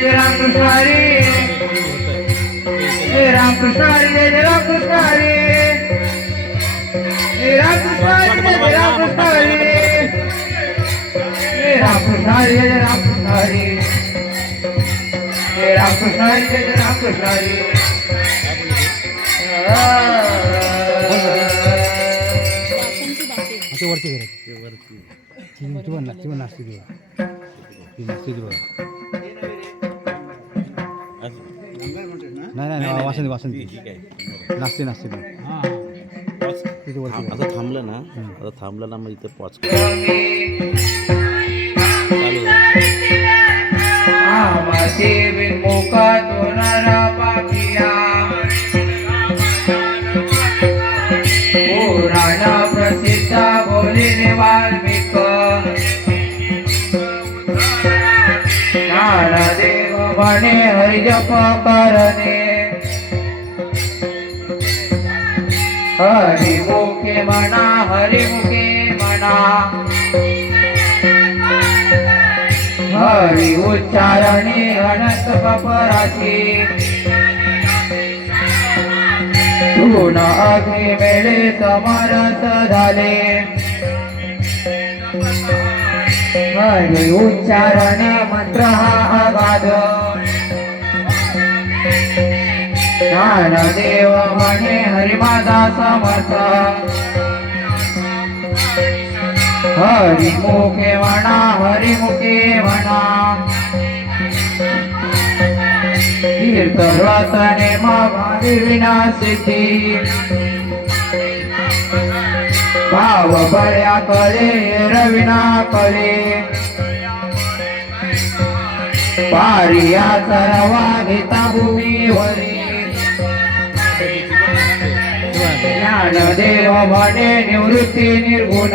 जय रामकृष्ण हरी जय रामकृष्ण हरी जय रामकृष्ण हरी रामकृष्ण हरी जय रामकृष्ण हरी रामकृष्ण हरी जय रामकृष्ण हरी रामकृष्ण हरी जय रामकृष्ण हरी ते वरती घरात ती ती पण ती पण नाचते नाही नाही नाही वासंती वासंती. नाचते नाचते. आता थांबलं ना? आता थांबलं ना मग इथे पॉच चालू म्हणे हरिजप करणे। हरिमुखे म्हणा हरिमुखे म्हणा हरि उच्चारणे अनंत कपराची। गुण अग्नि मेळे समरस झाले। हरि उच्चारण मंत्र हा अगाध। ज्ञानदेव म्हणे हरिमादा समर्थ. हरिमुखे म्हणा हरिमुखे म्हणा. तीर्थ व्रतने भावी सिद्धी भाव बळ्या कळे रविना कळे पारिया सर्वा गीता भूमीवरी. ಜ್ಞಾನ ದೇವವಾಣೆ ನಿವೃತ್ತಿ ನಿರ್ಗುಣ